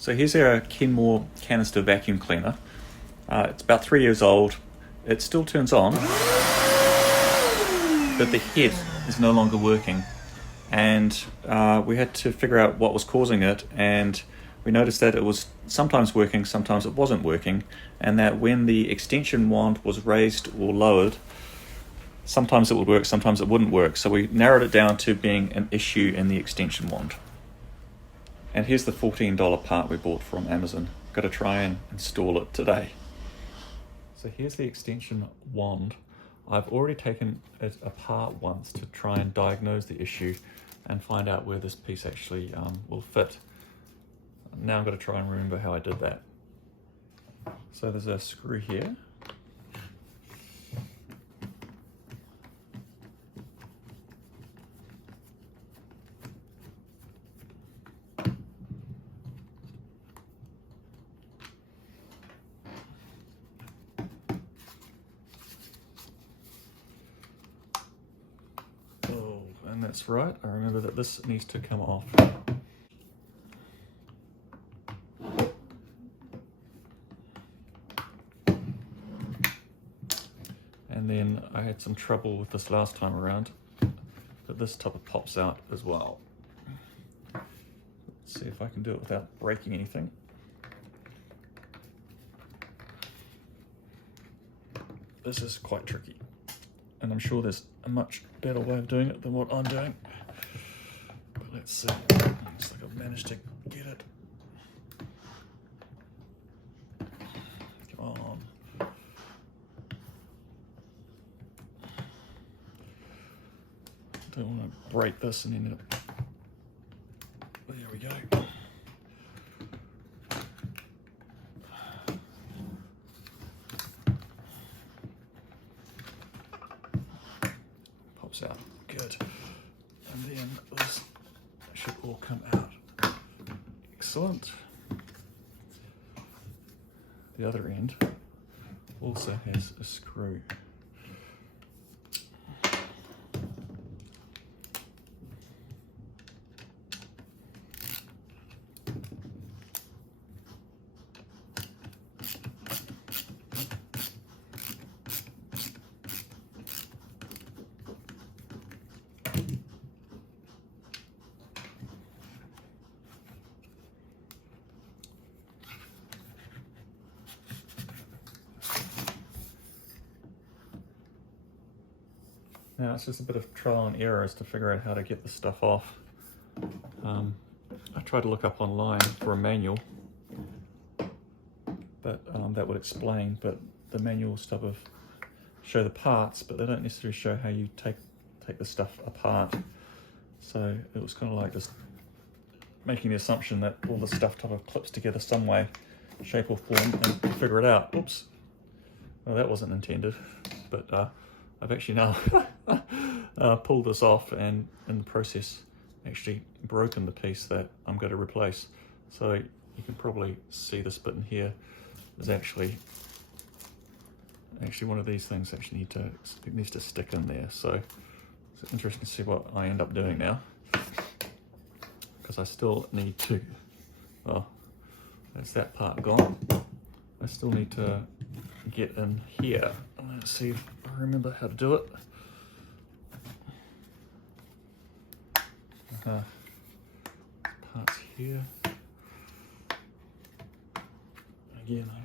So here's our Kenmore canister vacuum cleaner. It's about 3 years old. It still turns on, but the head is no longer working. And we had to figure out what was causing it, and we noticed that it was sometimes working, sometimes it wasn't working, and that when the extension wand was raised or lowered, sometimes it would work, sometimes it wouldn't work. So we narrowed it down to being an issue in the extension wand. And here's the $14 part we bought from Amazon. Got to try and install it today. So here's the extension wand. I've already taken it apart once to try and diagnose the issue and find out where this piece actually will fit. Now I'm going to try and remember how I did that. So there's a screw here. And that's right, I remember that this needs to come off. And then I had some trouble with this last time around, but this top pops out as well. Let's see if I can do it without breaking anything. This is quite tricky, and I'm sure there's a much better way of doing it than what I'm doing. But let's see. Looks like I've managed to get it. Come on. Don't want to break this and end up. There we go. Pops out. Good. And then this should all come out. Excellent. The other end also has a screw. Now it's just a bit of trial and error as to figure out how to get this stuff off. I tried to look up online for a manual, but that would explain, but the manual stuff of show the parts, but they don't necessarily show how you take the stuff apart. So it was kind of like just making the assumption that all the stuff type of clips together some way, shape or form, and figure it out. Oops. Well, that wasn't intended, but I've actually now pulled this off, and in the process actually broken the piece that I'm going to replace. So you can probably see this bit in here is actually one of these things actually needs to stick in there. So it's interesting to see what I end up doing now, because I still need to, well, that's that part gone. I still need to get in here. Let's see if I remember how to do it. Parts here. Again, I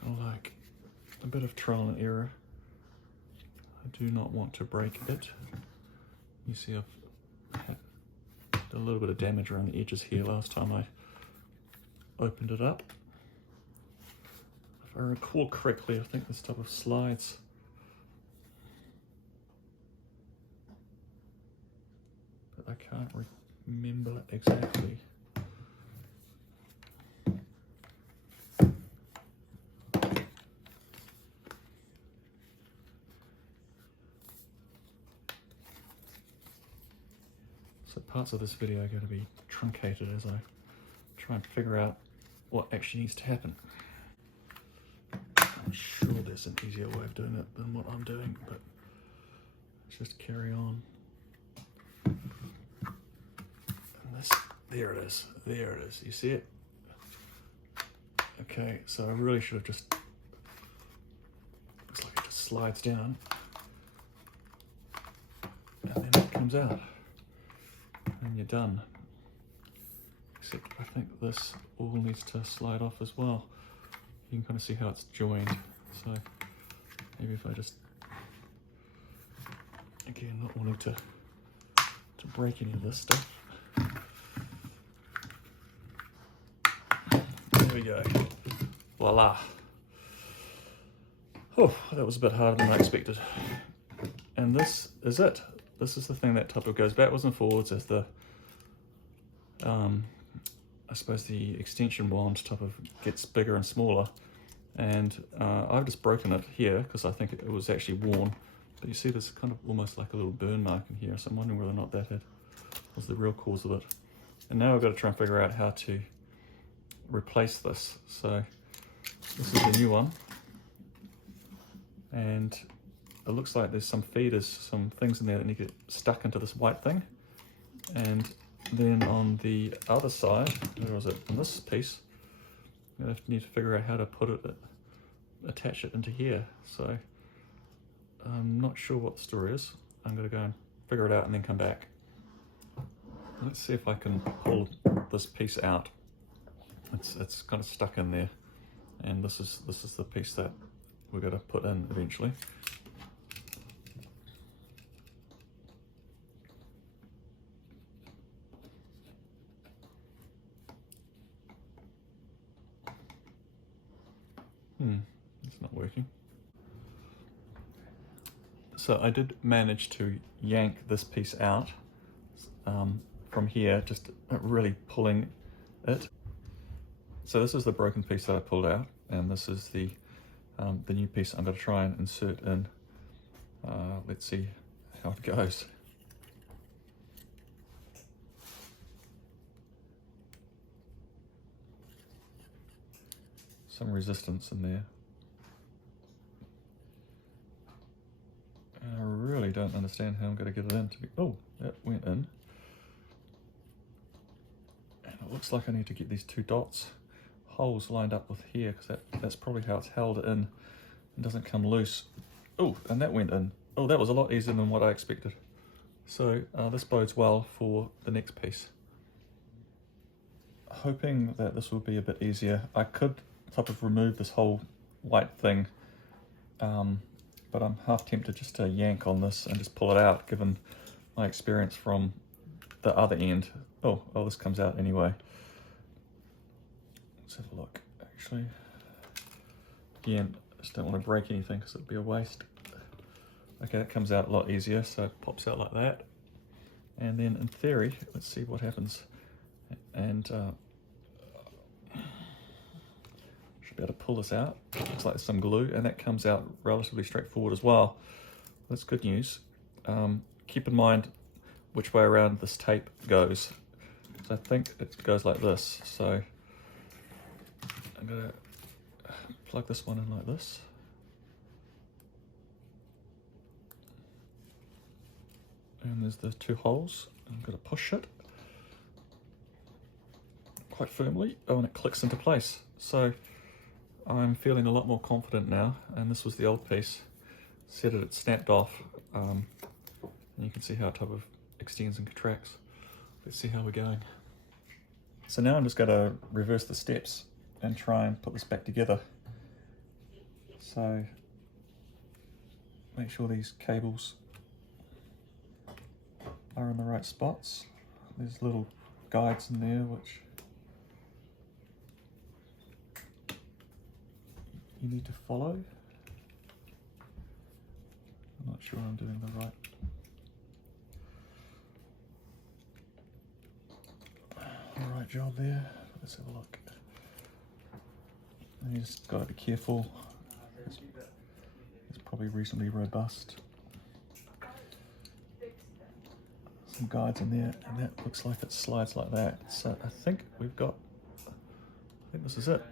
kind of like a bit of trial and error. I do not want to break it. You see I've had a little bit of damage around the edges here last time I opened it up. If I recall correctly, I think this type of slides. But I can't remember exactly. So parts of this video are going to be truncated as I try and figure out what actually needs to happen. I'm sure there's an easier way of doing it than what I'm doing, but let's just carry on. And this There it is, there it is, you see it? Okay, so I really should have just, looks like it just slides down and then it comes out and you're done. Except I think this all needs to slide off as well. You can kind of see how it's joined, so maybe if I just, again, not wanting to break any of this stuff. There we go. Voila. Oh, that was a bit harder than I expected. And this is it. This is the thing that type of goes backwards and forwards as the, I suppose the extension wand type of gets bigger and smaller. And I've just broken it here because I think it was actually worn. But you see there's kind of almost like a little burn mark in here, so I'm wondering whether or not that was the real cause of it. And now I've got to try and figure out how to replace this. So this is the new one. And it looks like there's some feeders, some things in there that need to get stuck into this white thing. And then on the other side, where was it? On this piece, I'm going to need to figure out how to put it, attach it into here. So I'm not sure what the story is. I'm going to go and figure it out and then come back. Let's see if I can pull this piece out. It's kind of stuck in there, and this is the piece that we're going to put in eventually. It's not working. So I did manage to yank this piece out from here, just really pulling it. So this is the broken piece that I pulled out, and this is the new piece I'm going to try and insert in. Let's see how it goes. Some resistance in there. And I really don't understand how I'm going to get it in. Oh, that went in. And it looks like I need to get these two holes lined up with here, because that's probably how it's held in and doesn't come loose. Oh, and that went in. Oh, that was a lot easier than what I expected. So this bodes well for the next piece. Hoping that this will be a bit easier. I could type of remove this whole white thing, but I'm half tempted just to yank on this and just pull it out, given my experience from the other end. Oh, this comes out anyway. Let's have a look. Actually, again, I just don't want to break anything because it'd be a waste. Okay, that comes out a lot easier, so it pops out like that. And then in theory, let's see what happens. And should be able to pull this out. Looks like some glue, and that comes out relatively straightforward as well. That's good news. Keep in mind which way around this tape goes. So I think it goes like this. So I'm gonna plug this one in like this. And there's the two holes. I'm gonna push it quite firmly. Oh, and it clicks into place. So I'm feeling a lot more confident now. And this was the old piece. See that it snapped off. And you can see how it type of extends and contracts. Let's see how we're going. So now I'm just going to reverse the steps and try and put this back together. So make sure these cables are in the right spots. There's little guides in there which you need to follow. I'm not sure I'm doing the right. Alright job there. Let's have a look. And you just got to be careful. It's probably reasonably robust. Some guides in there, and that looks like it slides like that. So I think this is it.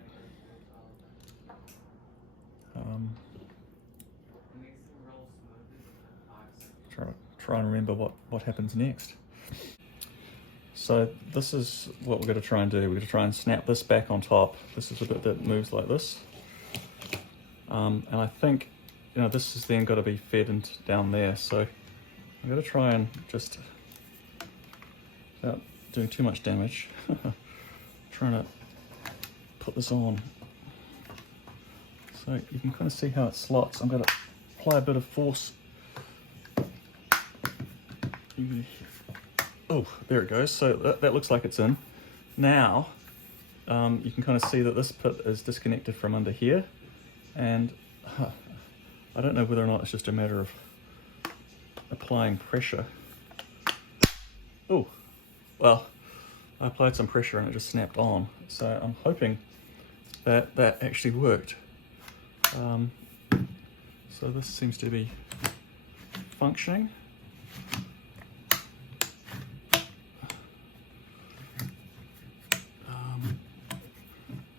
Try and remember what happens next. So this is what we're going to try and do. We're going to try and snap this back on top. This is the bit that moves like this. And I think, this is then got to be fed down there. So I'm going to try and just, without doing too much damage, trying to put this on. So you can kind of see how it slots. I'm going to apply a bit of force. Oh, there it goes. So that looks like it's in. Now, you can kind of see that this pit is disconnected from under here. And I don't know whether or not it's just a matter of applying pressure. Oh, well, I applied some pressure and it just snapped on. So I'm hoping that that actually worked. So this seems to be functioning.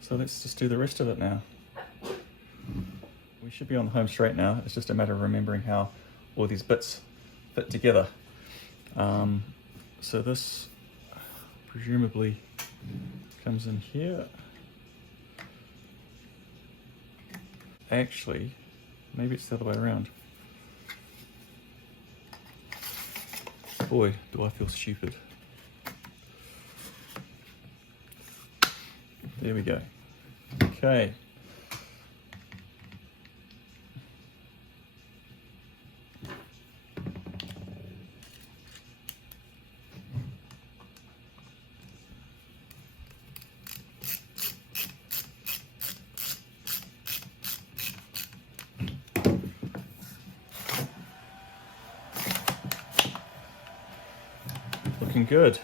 So let's just do the rest of it now. We should be on the home straight now. It's just a matter of remembering how all these bits fit together. So this presumably comes in here. Actually, maybe it's the other way around. Boy, do I feel stupid. There we go. Okay. Looking good.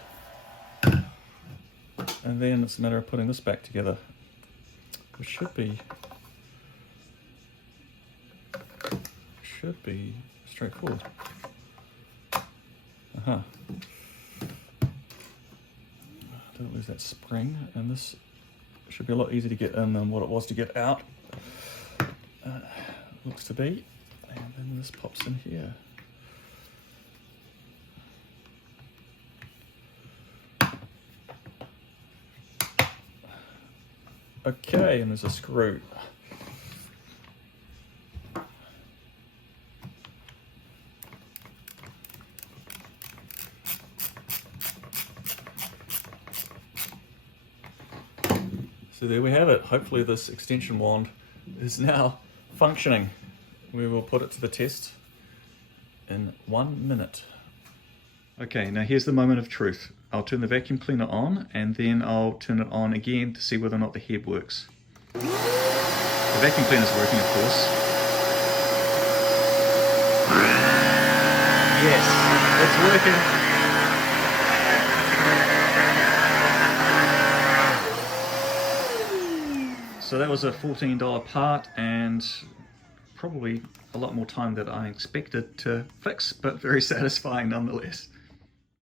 And then it's a matter of putting this back together, which should be straightforward. Don't lose that spring, and this should be a lot easier to get in than what it was to get out. Looks to be, and then this pops in here. Okay, and there's a screw. So there we have it. Hopefully this extension wand is now functioning. We will put it to the test in 1 minute. Okay, now here's the moment of truth. I'll turn the vacuum cleaner on and then I'll turn it on again to see whether or not the head works. The vacuum cleaner is working, of course. Yes, it's working. So that was a $14 part and probably a lot more time than I expected to fix, but very satisfying nonetheless.